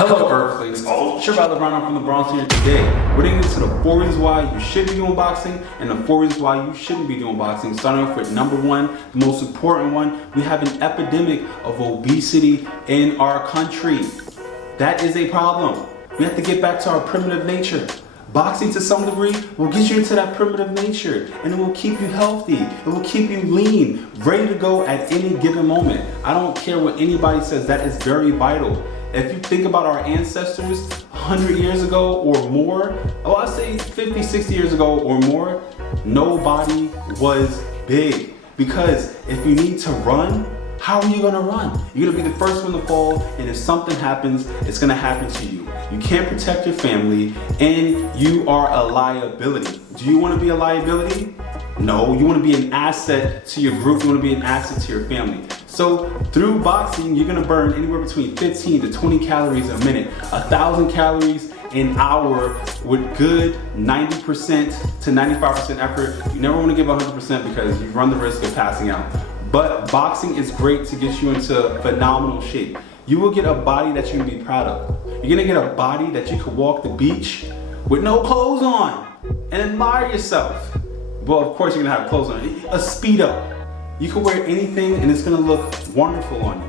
Hello Earthlings, Ultra by LeBron from the Bronx here today. We're getting into the 4 reasons why you should be doing boxing and the 4 reasons why you shouldn't be doing boxing. Starting off with number 1, the most important one, we have an epidemic of obesity in our country. That is a problem. We have to get back to our primitive nature. Boxing to some degree will get you into that primitive nature and it will keep you healthy. It will keep you lean, ready to go at any given moment. I don't care what anybody says, that is very vital. If you think about our ancestors 100 years ago or more, I say 50, 60 years ago or more, nobody was big. Because if you need to run, how are you gonna run? You're gonna be the first one to fall, and if something happens, it's gonna happen to you. You can't protect your family, and you are a liability. Do you wanna be a liability? No, you wanna be an asset to your group, you wanna be an asset to your family. So through boxing, you're gonna burn anywhere between 15 to 20 calories a minute, 1,000 calories an hour with good 90% to 95% effort. You never wanna give 100% because you run the risk of passing out. But boxing is great to get you into phenomenal shape. You will get a body that you can be proud of. You're gonna get a body that you can walk the beach with no clothes on and admire yourself. Well, of course you're gonna have clothes on. A Speedo. You can wear anything and it's gonna look wonderful on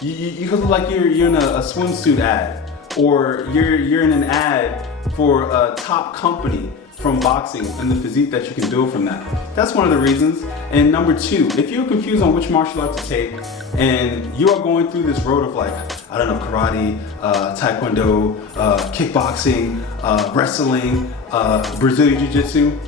you. You could look like you're in a swimsuit ad, or you're in an ad for a top company from boxing and the physique that you can build from that. That's one of the reasons. And number 2, if you're confused on which martial art to take and you are going through this road of like, I don't know, karate, taekwondo, kickboxing, wrestling, Brazilian jiu-jitsu,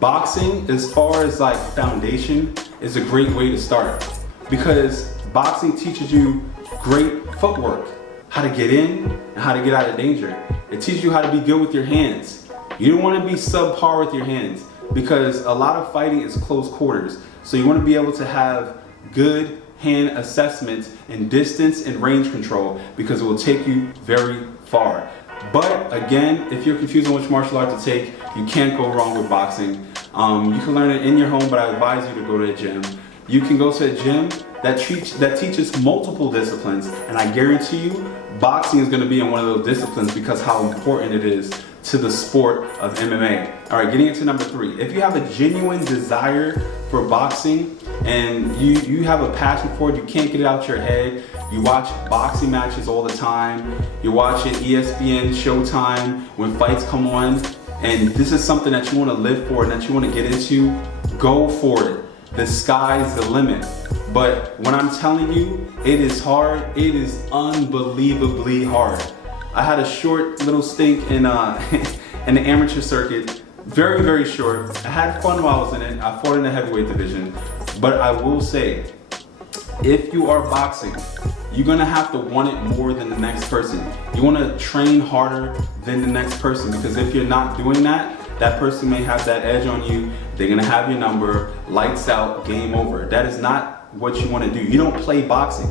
boxing, as far as like foundation, is a great way to start, because boxing teaches you great footwork, how to get in and how to get out of danger. It teaches you how to be good with your hands. You don't want to be subpar with your hands, because a lot of fighting is close quarters. So you want to be able to have good hand assessment and distance and range control, because it will take you very far. But again, if you're confused on which martial art to take, you can't go wrong with boxing. You can learn it in your home, but I advise you to go to a gym. You can go to a gym that teaches multiple disciplines, and I guarantee you, boxing is going to be in one of those disciplines because how important it is to the sport of MMA. All right, getting into number 3. If you have a genuine desire for boxing and you have a passion for it, you can't get it out your head, you watch boxing matches all the time, you're watching ESPN, Showtime, when fights come on, and this is something that you want to live for and that you want to get into, go for it. The sky's the limit. But when I'm telling you, it is hard, it is unbelievably hard. I had a short little stint in in the amateur circuit, very, very short. I had fun while I was in it. I fought in the heavyweight division. But I will say, if you are boxing, you're gonna have to want it more than the next person. You wanna train harder than the next person, because if you're not doing that, that person may have that edge on you. They're gonna have your number, lights out, game over. That is not what you wanna do. You don't play boxing.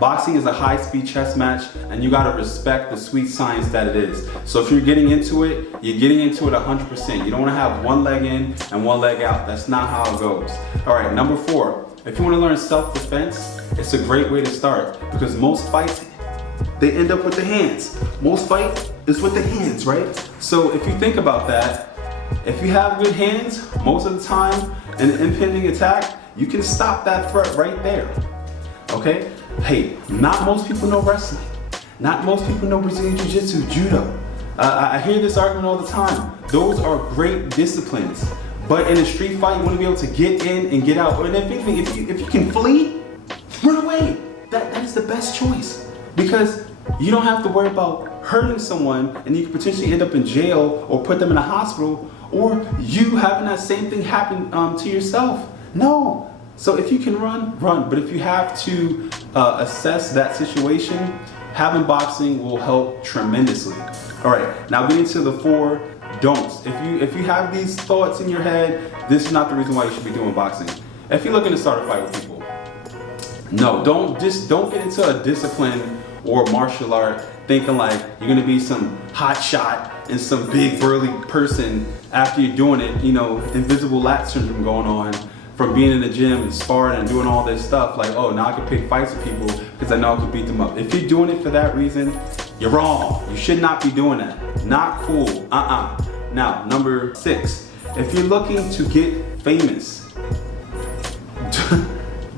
Boxing is a high-speed chess match, and you gotta respect the sweet science that it is. So if you're getting into it, you're getting into it 100%. You don't wanna have one leg in and one leg out. That's not how it goes. All right, number 4. If you wanna learn self-defense, it's a great way to start, because most fights, they end up with the hands. Most fight is with the hands, right? So if you think about that, if you have good hands, most of the time, in an impending attack, you can stop that threat right there, okay? Hey, not most people know wrestling. Not most people know Brazilian jiu-jitsu, judo. I hear this argument all the time. Those are great disciplines. But in a street fight, you want to be able to get in and get out. And if you can flee, run away. That is the best choice. Because you don't have to worry about hurting someone and you could potentially end up in jail or put them in a hospital, or you having that same thing happen to yourself. No. So if you can run, run. But if you have to assess that situation, having boxing will help tremendously. All right, now getting to the 4 don'ts. If you have these thoughts in your head, this is not the reason why you should be doing boxing. If you're looking to start a fight with people, no, don't get into a discipline or martial art thinking like you're gonna be some hot shot and some big burly person after you're doing it, you know, invisible lat syndrome going on from being in the gym and sparring and doing all this stuff, like, oh, now I can pick fights with people because I know I can beat them up. If you're doing it for that reason, You're wrong. You should not be doing that. Not cool. Now, number 6, if you're looking to get famous,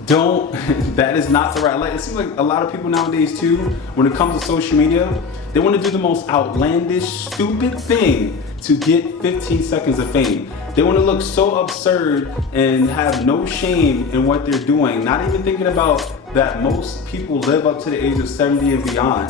don't, that is not the right, like, it seems like a lot of people nowadays too, when it comes to social media, they want to do the most outlandish, stupid thing to get 15 seconds of fame. They want to look so absurd and have no shame in what they're doing, not even thinking about that most people live up to the age of 70 and beyond,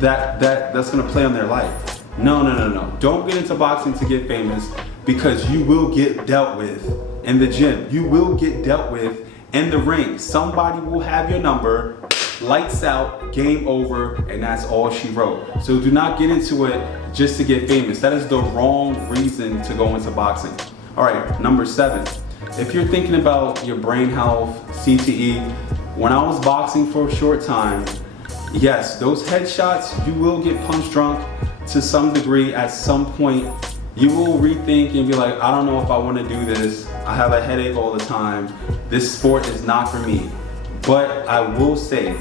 that's going to play on their life. No. Don't get into boxing to get famous, because you will get dealt with in the gym. You will get dealt with in the ring. Somebody will have your number, lights out, game over, and that's all she wrote. So do not get into it just to get famous. That is the wrong reason to go into boxing. All right, number 7. If you're thinking about your brain health, CTE, when I was boxing for a short time, yes, those headshots, you will get punch drunk to some degree at some point. You will rethink and be like, I don't know if I want to do this. I have a headache all the time. This sport is not for me. But I will say,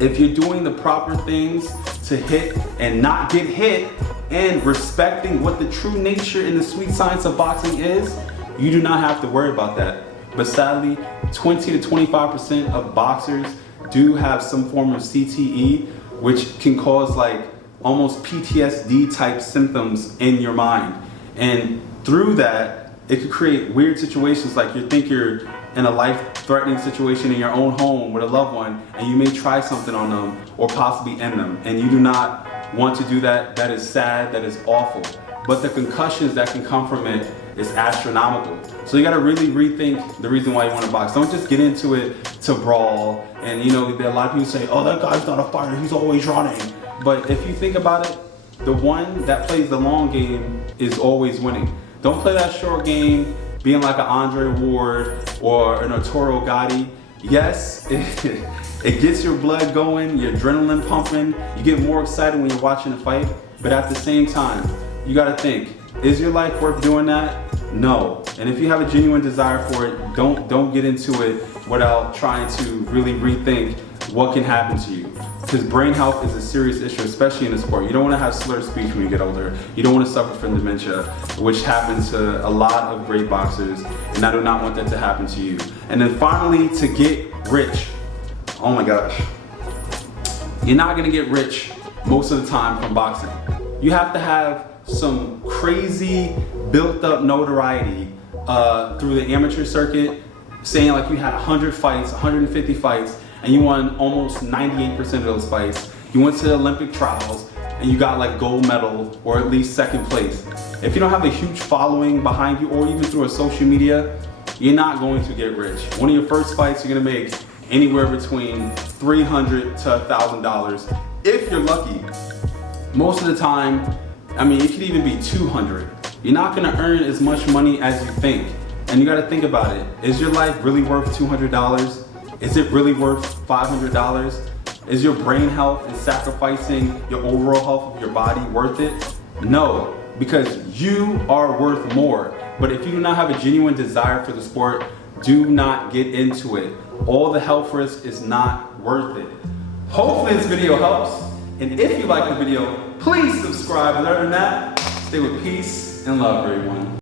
if you're doing the proper things to hit and not get hit, and respecting what the true nature and the sweet science of boxing is, you do not have to worry about that. But sadly, 20 to 25% of boxers do have some form of CTE, which can cause like almost PTSD type symptoms in your mind. And through that, it could create weird situations, like you think you're in a life-threatening situation in your own home with a loved one, and you may try something on them or possibly end them, and you do not want to do that. That is sad, that is awful. But the concussions that can come from it is astronomical. So you gotta really rethink the reason why you wanna box. Don't just get into it to brawl. And you know, a lot of people say, oh, that guy's not a fighter, he's always running. But if you think about it, the one that plays the long game is always winning. Don't play that short game, being like an Andre Ward or an Arturo Gatti. Yes, it gets your blood going, your adrenaline pumping, you get more excited when you're watching a fight, but at the same time, you gotta think, is your life worth doing that? No. And if you have a genuine desire for it, don't get into it without trying to really rethink what can happen to you. Because brain health is a serious issue, especially in the sport. You don't want to have slurred speech when you get older. You don't want to suffer from dementia, which happens to a lot of great boxers, and I do not want that to happen to you. And then finally, to get rich. Oh my gosh. You're not going to get rich most of the time from boxing. You have to have some crazy built up notoriety through the amateur circuit, saying like you had 100 fights, 150 fights, and you won almost 98% of those fights. You went to the Olympic trials and you got like gold medal or at least second place. If you don't have a huge following behind you, or even through a social media, you're not going to get rich. One of your first fights, you're gonna make anywhere between $300 to $1,000 if you're lucky. Most of the time, I mean, it could even be $200. You're not gonna earn as much money as you think. And you gotta think about it. Is your life really worth $200? Is it really worth $500? Is your brain health and sacrificing your overall health of your body worth it? No, because you are worth more. But if you do not have a genuine desire for the sport, do not get into it. All the health risk is not worth it. Hopefully this video helps. And if you like the video, please subscribe. And other than that, stay with peace and love, everyone.